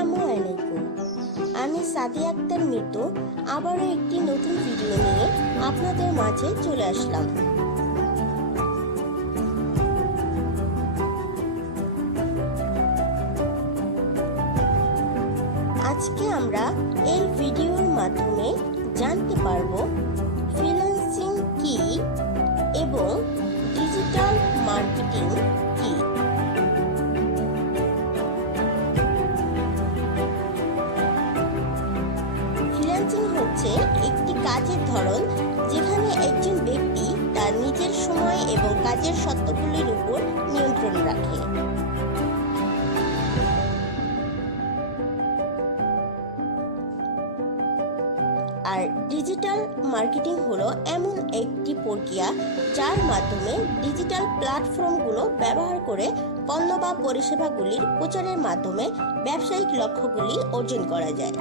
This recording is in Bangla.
আসসালামু আলাইকুম। আমি সাদিয়া আক্তার মিতু আবারও একটি নতুন ভিডিও নিয়ে আপনাদের মাঝে চলে আসলাম। আজকে আমরা এই ভিডিওর মাধ্যমে জানতে পারবো ফ্রিল্যান্সিং কি এবং ডিজিটাল মার্কেটিং কি। ফ্রিল্যান্সিং হচ্ছে একটি কাজের ধরন যেখানে একজন ব্যক্তি তার নিজের সময় এবং কাজের শর্তগুলির উপর নিয়ন্ত্রণ রাখে। আর ডিজিটাল মার্কেটিং হলো এমন একটি প্রক্রিয়া যার মাধ্যমে ডিজিটাল প্ল্যাটফর্মগুলো ব্যবহার করে পণ্য বা পরিষেবাগুলির প্রচারের মাধ্যমে ব্যবসায়িক লক্ষ্যগুলি অর্জন করা যায়।